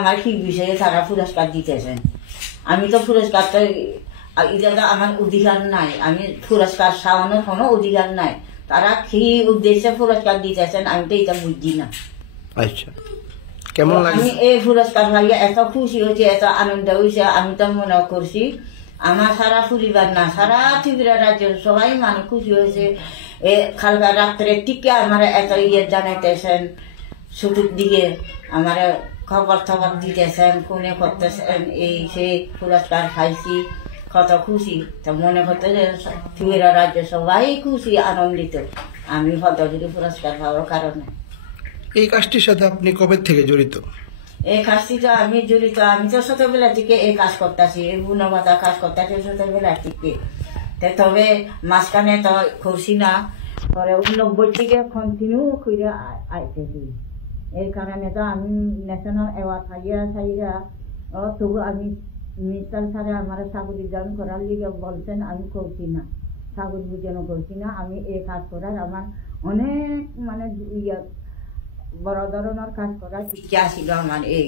আমার কি বিষয়ে তারা পুরস্কার দিতেছেন। আমি তো পুরস্কারটা এটা তো আমার অধিকার নাই, আমি পুরস্কার চাওয়ানোর কোনো অধিকার নাই। তারা কি উদ্দেশ্যে পুরস্কার দিতেছেন আমি তো এটা বুঝছি না। আচ্ছা, কেমন লাগে? আমি এই পুরস্কার পাইয়া এত খুশি হয়েছে, এত আনন্দ হয়েছে, আমি তো মনে করছি আমার সারা পরিবার না, সারা ত্রিপুরা রাজ্যের সবাই মানুষ খুশি হয়েছে। কালকা রাত্রে টিকে আমার এত জানাইতেছেন, ছুটির দিকে আমার খবর টবর দিতেছেন, ফোনে করতেছেন, এই সেই পুরস্কার খাইছি, কত খুশি। তো মনে করতে যে ত্রিপুরা রাজ্য সবাই খুশি আনন্দিত আমি পদ্মশ্রী পুরস্কার পাওয়ার কারণে। এই কাজটির সাথে আপনি কবে থেকে জড়িত? এই কাজটি তো আমি জড়িত, আমি তো ছোটবেলা থেকে এই কাজ করতেছি, এই গুণবাদা কাজ করতেছি ছোটবেলা থেকে। তবে মাঝখানে তো করছি না, পরে 90 থেকে কন্টিনিউ করে আইতেছি। এই কারণে তো আমি ন্যাশনাল অ্যাওয়ার্ড পাইয়া তবু আমি মিনিস্টার স্যারে আমার চাকরি দান করার লিগে বলছেন, আমি করছি না, চাকরি বুঝানো করছি না। আমি এই কাজ করার আমার অনেক মানে বড় ধরনের কাজ করার ইচ্ছা ছিল আমার। এই